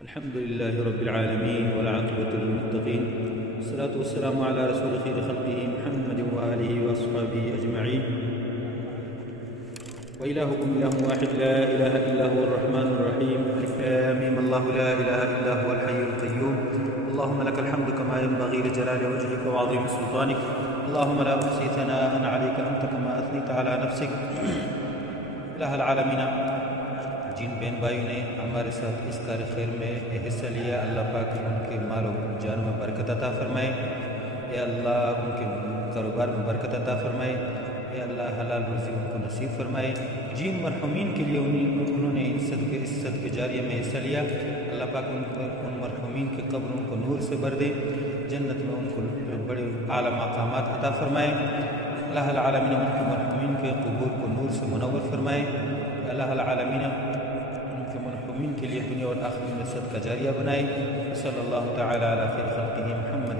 अल्हम्दुलिल्लाहि रब्बिल आलमीन वल आक़िबतु लिल मुत्तक़ीन वस्सलातु वस्सलामु अला रसूल खैर खल्क़िही मुहम्मदिन व आलिहि व अस्हाबिहि अजमईन व इलाहुकुम इलाहुन वाहिद ला इलाहा इल्ला हुवर रहमानुर रहीम अलिफ लाम मीम अल्लाहु ला इलाहा इल्ला हुवल हय्युल क़य्यूम अल्लाहुम्मा लकल हम्दु कमा यंबग़ी लिजलाली वजहिका व अज़ीम सुल्तानिक अल्लाहुम्मा ला उहसी सनाअन अलैका अंत कमा अथनैता अला नफ्सिक इलाहल आलमीन। जिन बहन भाइयों ने हमारे साथ इस कार्य खैर में हिस्सा लिया, अल्लाह पाक उनके माल और जान में बरकत अता फरमाए। या अल्लाह उनके कारोबार में बरकत अता फरमाए। या अल्लाह हलाल रुज़ी उनको नसीब फरमाए। जिन मरहूमीन के लिए उन्होंने इस सदक़े जारिया में हिस्सा लिया, अल्लाह पाक उन मरहूमीन के कब्रों को नूर से भर दे, जन्नत में उनको बड़े आला मकामात अता फरमाए। अल्लाह आलमीन उनके मरहूमीन के क़ुबूर को नूर से मुनव्वर फरमाए। अल्लाह आलमीन उनके मरहूमीन के लिए दुनिया और आखिरत में सदका जारिया बनाए। सल्लल्लाहु तआला अला खैर खल्क़िही मुहम्मद।